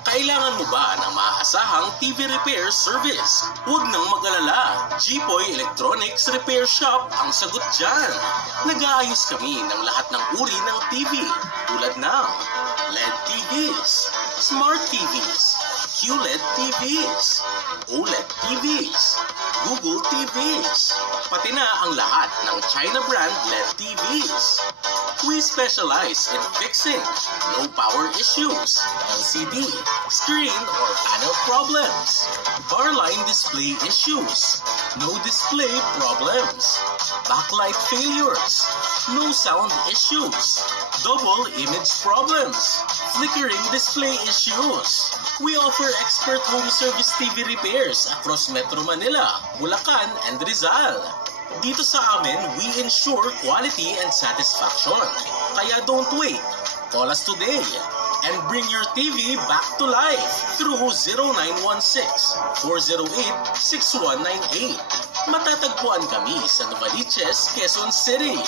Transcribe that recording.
Kailangan mo ba ng maasahang TV repair service? Huwag nang mag-alala. Jipoy Electronics Repair Shop ang sagot dyan. Nag-aayos kami ng lahat ng uri ng TV tulad ng LED TVs, Smart TVs, QLED TVs, OLED TVs, Google TVs, pati na ang lahat ng China brand LED TVs. We specialize in fixing low power issues, LCD, screen or panel problems, bar line display issues, no display problems, backlight failures, no sound issues, double image problems, flickering display issues. We offer expert home service TV repairs across Metro Manila, Bulacan, and Rizal. Dito sa amin, we ensure quality and satisfaction. Kaya don't wait. Call us today and bring your TV back to life through 0916-408-6198. Matatagpuan kami sa Novaliches, Quezon City.